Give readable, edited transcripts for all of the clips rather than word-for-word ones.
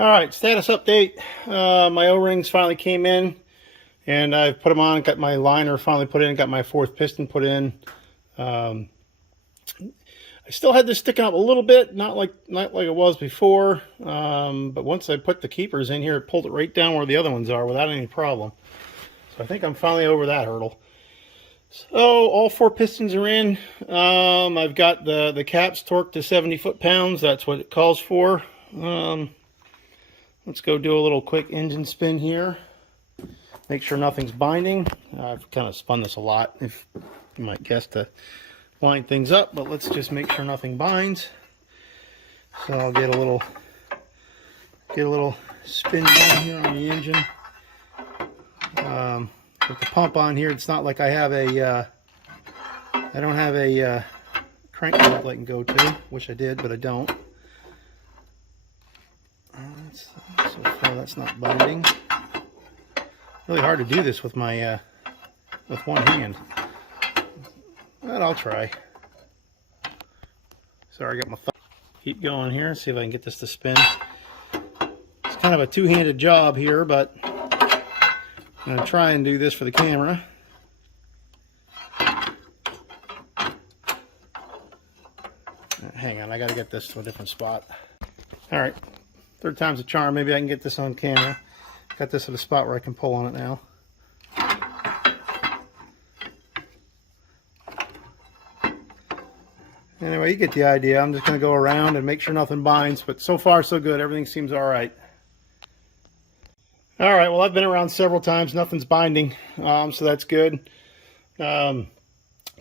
All right, status update. My O-rings finally came in, and I've put them on. Got my liner finally put in. Got my fourth piston put in. I still had this sticking up a little bit, not like it was before. But once I put the keepers in here, it pulled it right down where the other ones are without any problem. So I think I'm finally over that hurdle. So all 4 pistons are in. I've got the caps torqued to 70 foot-pounds. That's what it calls for. Let's go do a little quick engine spin here. Make sure nothing's binding. I've kind of spun this a lot, if you might guess, to line things up, but let's just make sure nothing binds. So I'll get a little spin down here on the engine. With the pump on here, it's not like I have I don't have a crank bolt I can go to. Wish I did, but I don't. So far that's not binding. Really hard to do this with my with one hand, but I'll try. Sorry, I got my thumb. Keep going here, see if I can get this to spin. It's kind of a two-handed job here, but I'm going to try and do this for the camera. Hang on, I got to get this to a different spot. All right, third time's a charm. Maybe I can get this on camera. Got this at a spot where I can pull on it now. Anyway, you get the idea. I'm just going to go around and make sure nothing binds, but so far so good. Everything seems all right. All right, well, I've been around several times. Nothing's binding, so that's good. Trying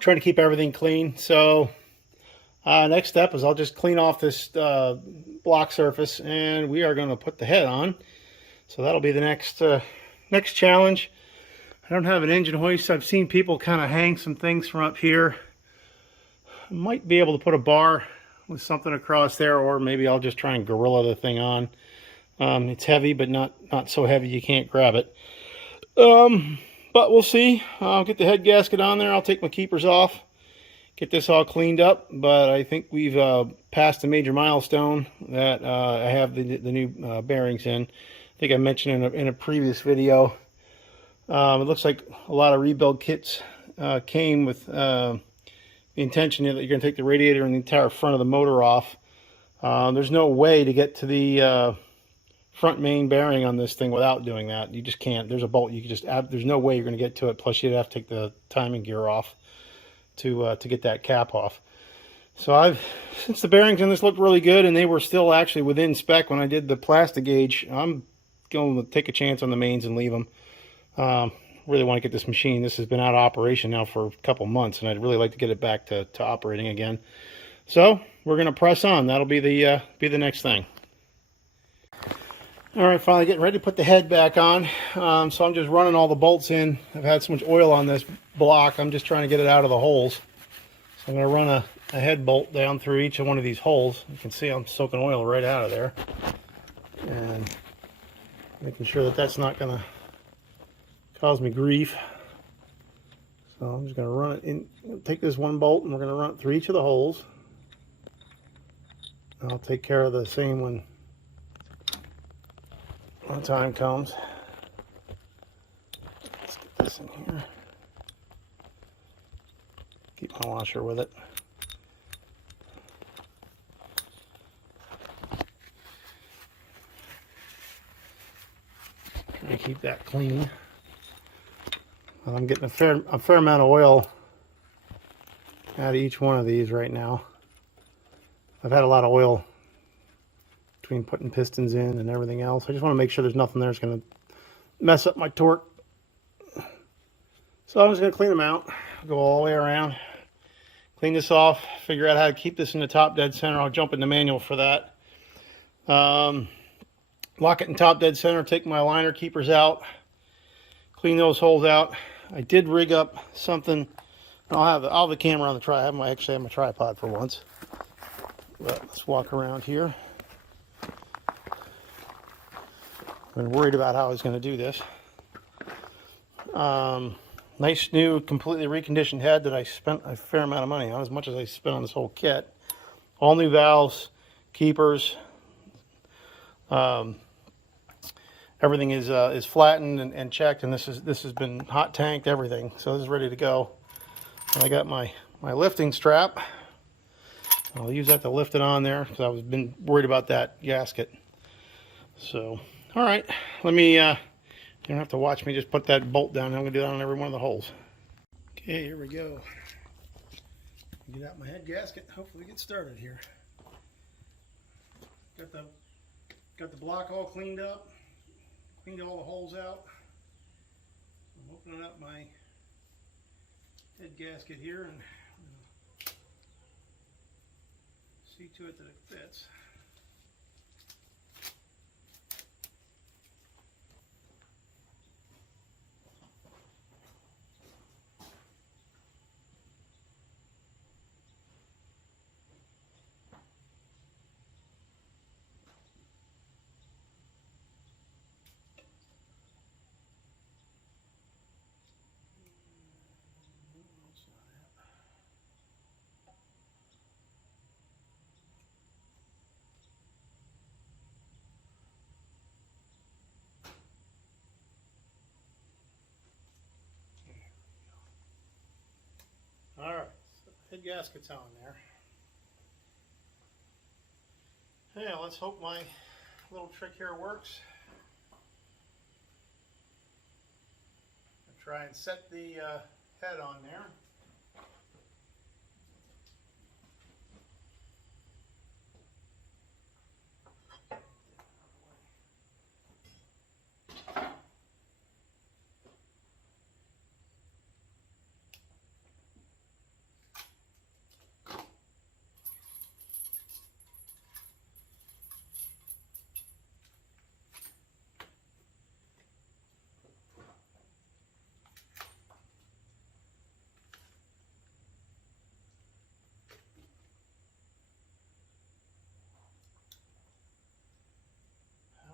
to keep everything clean. So next step is I'll just clean off this block surface, and we are going to put the head on. So that'll be the next challenge. I don't have an engine hoist. I've seen people kind of hang some things from up here. I might be able to put a bar with something across there, or maybe I'll just try and gorilla the thing on. It's heavy, but not so heavy you can't grab it. But we'll see. I'll get the head gasket on there. I'll take my keepers off, get this all cleaned up. But I think we've passed a major milestone that I have the new bearings in. I think I mentioned in a previous video. It looks like a lot of rebuild kits came with the intention that you're going to take the radiator and the entire front of the motor off. There's no way to get to the front main bearing on this thing without doing that. You just can't. There's a bolt you can just add. There's no way you're going to get to it. Plus you'd have to take the timing gear off to get that cap off. So since the bearings in this looked really good and they were still actually within spec when I did the plastic gauge, I'm going to take a chance on the mains and leave them. Really want to get this machine. This has been out of operation now for a couple months, and I'd really like to get it back to operating again. So we're going to press on. That'll be the next thing. All right, finally getting ready to put the head back on. So I'm just running all the bolts in. I've had so much oil on this block, I'm just trying to get it out of the holes. So I'm going to run a head bolt down through each of one of these holes. You can see I'm soaking oil right out of there. And making sure that that's not going to cause me grief. So I'm just going to run it in. Take this one bolt and we're going to run it through each of the holes. I'll take care of the same when the time comes. Let's get this in here. Keep my washer with it. Try to keep that clean. And I'm getting a fair amount of oil out of each one of these right now. I've had a lot of oil between putting pistons in and everything else. I just want to make sure there's nothing there that's going to mess up my torque. So I'm just going to clean them out, go all the way around, clean this off, figure out how to keep this in the top dead center. I'll jump in the manual for that. Lock it in top dead center, take my liner keepers out, clean those holes out. I did rig up something. I'll have the camera on the tripod. I actually have my tripod for once. But let's walk around here. I've been worried about how I was going to do this. Nice new, completely reconditioned head that I spent a fair amount of money on, as much as I spent on this whole kit. All new valves, keepers, everything is flattened and checked, and this has been hot tanked, everything. So this is ready to go. And I got my lifting strap. I'll use that to lift it on there because I've been worried about that gasket. So, all right, let me. You don't have to watch me just put that bolt down. I'm gonna do that on every one of the holes. Okay, here we go. Get out my head gasket. Hopefully, get started here. Got the block all cleaned up. Cleaned all the holes out. I'm opening up my head gasket here and see to it that it fits. All right, so head gasket's on there. Yeah, let's hope my little trick here works. I'll try and set the head on there.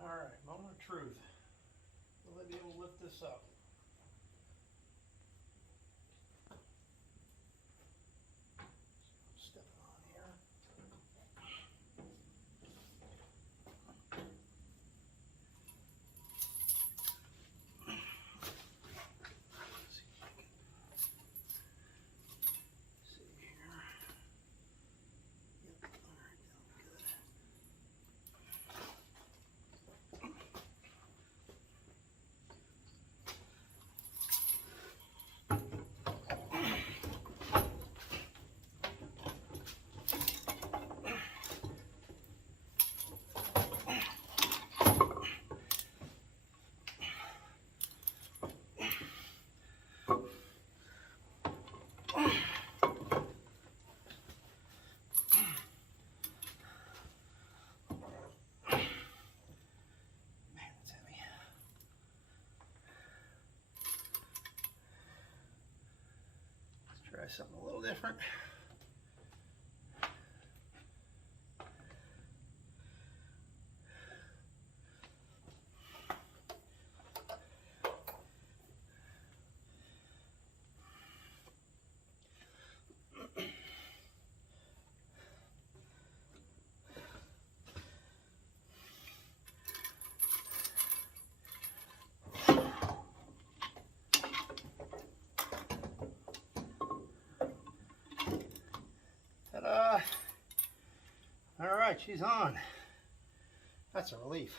Alright, moment of truth. Will I be able to lift this up? Step it on here. See here. Yep, alright, good. Try something a little different. Ta-da! All right, she's on. That's a relief.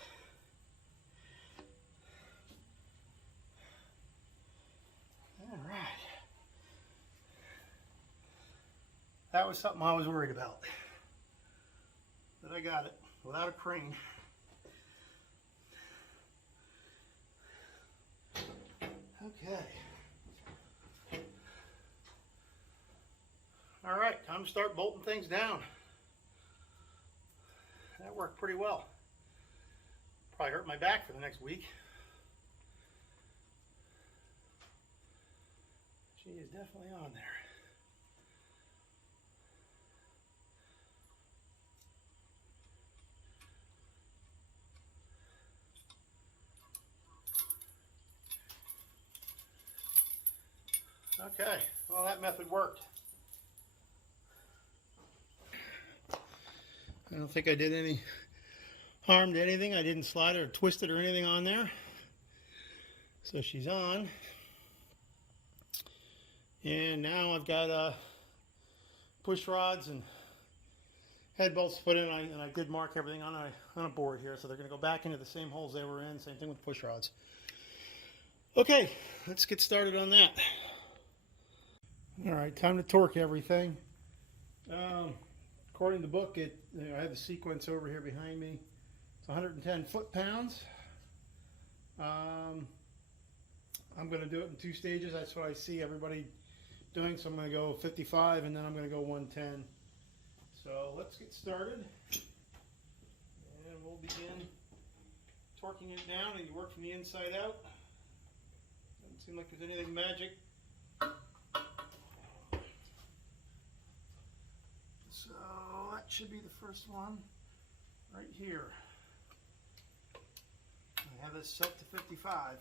All right. That was something I was worried about. But I got it without a crane. Okay. All right, time to start bolting things down. That worked pretty well. Probably hurt my back for the next week. She is definitely on there. Okay, well, that method worked. I don't think I did any harm to anything. I didn't slide it or twist it or anything on there. So she's on. And now I've got push rods and head bolts to put in, and I did mark everything on a board here, so they're going to go back into the same holes they were in. Same thing with push rods. Okay, let's get started on that. All right, time to torque everything. According to the book, I have the sequence over here behind me. It's 110 foot-pounds. I'm going to do it in 2 stages. That's what I see everybody doing. So I'm going to go 55, and then I'm going to go 110. So let's get started. And we'll begin torquing it down, and you work from the inside out. Doesn't seem like there's anything magic. So that should be the first one right here. I have this set to 55.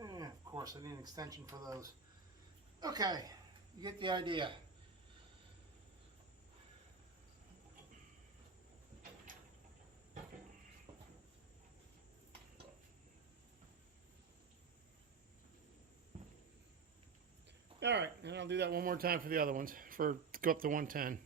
And of course, I need an extension for those. Okay, you get the idea. All right, and I'll do that one more time for the other ones, to go up to 110.